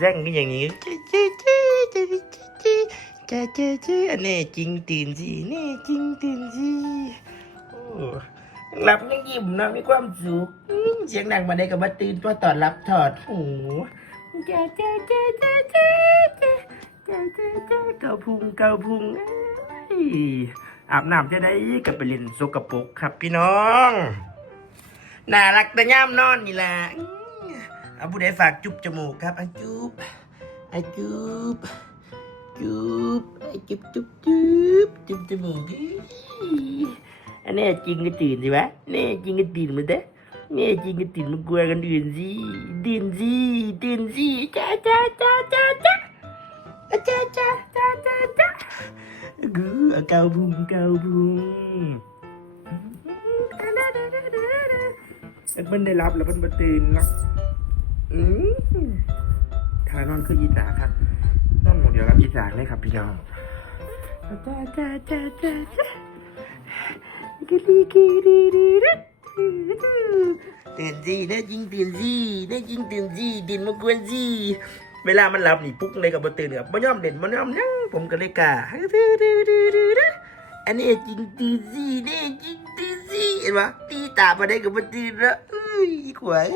แจ้งกันอย่างนี้จ้าจ้าจ้าจ้าจ้าจ้าจ้าจ้าแน่จริงตื่นสิแน่จริงตื่นสิหลับยังยิ้มนะมีความสุขเสียงดังมาได้กับมาตื่นตัวตอนรับถอดหูจ้าจ้าจ้าจ้าจ้าจ้าจ้าจ้าจ้าเกาพุงเกาพุงอาบน้ำจะได้กับไปเล่นสกระปรกครับพี่น้องน่ารักแต่ย่ามนอนนี่แหละ เอาผู้ใดฝากจุ๊บจมูกครับอาจุ๊บอาจุ๊บจุ๊บอาจุ๊บจุ๊บจุ๊บจุ๊บจมูกอันนี้จริงก็ตื่นสิวะแน่จริงก็ตื่นมาเด้แน่จริงก็ตื่นมากลัวกันอื่นสิตื่นสิตื่นสิจ้าจ้าจ้าจ้าจ้าจ้าจ้าจ้าจ้าจ้ากูเกาพุงเกาพุงมันได้รับแล้วมันมาตื่นแล้ว อืมทานอนคืออีสาครับนอนหมดเดียวกับอีสาเลยครับพี่น้องจ้าจ้าจ้าจ้าจ้ากิริกิริริริตื่นสิแน่จริงตื่นสิแน่จริงตื่นสิตื่นมากวนสิเวลามันหลับนี่ปุ๊กเลยกับบ่ตื่นครับบ่ยอมเด่นบ่ยอมนั่งผมก็เลยกล้าอันนี้จริงตื่นสิแน่จริงตื่นสิเห็นปะตีตาบ่ได้กับบตื่นแล้วเอ้ยขวาย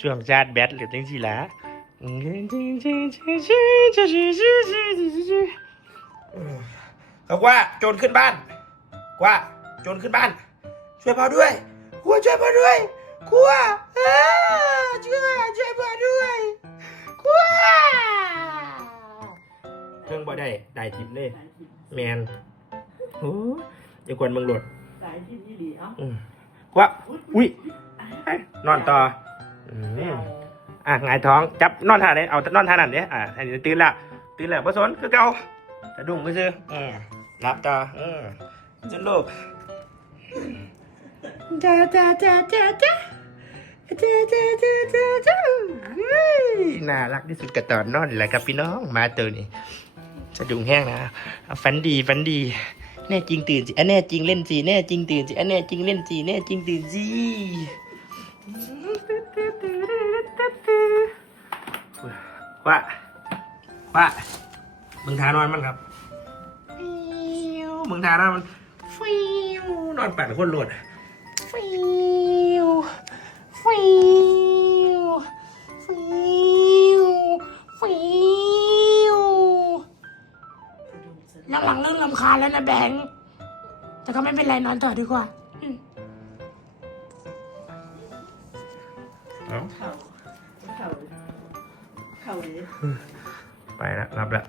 ช่วงชาร์จแบตหรือจังสิล่ะเขาว่าโจรขึ้นบ้านว่าโจรขึ้นบ้าน ช่วยพ่อด้วยกลัวช่วยพ่อด้วยกลัวช่วยช่วยพ่อด้วยกลัวเครื่องบ่ได้ได้ทิมเลยแมนโอ้ยเดี๋ยวกวนมึงหลด สายที่นี่ดีเอ้าอืมกว่าอุ้ยนอนต่ออืมอะหงายท้องจับนอนท่าไหนเอานอนท่านั้นเนี่ยอะให้ตื่นละตื่นแล้วบ่สนคือเก่าสะดุ้งไปซื้ออืมรับต่ออืมจนลูกจ้าจ้าจ้าจ้าจ้าจ้าจ้าจ้าจ้าจ้าเฮ้ยน่ารักที่สุดกับตอนนอนแหละครับพี่น้องมาตัวนี้สะดุ้งแห้งนะเอาฝันดีฝันดี แน่จริงตื่นสิอันแน่จริงเล่นสิแน่จริงตื่นสิอันแน่จริงเล่นสิแน่จริงตื่นสิว่าว่ามึงทานอนมันครับฟิวมึงทานอนมันฟิวนอนปั่นคนโหลดฟิวฟิวำคาญแล้วนะแบงค์แต่ก็ไม่เป็นไรนอนต่อดีกว่าอืมเอ้าเข่าเข่าเข่าเลยไปแล้วรับแล้ว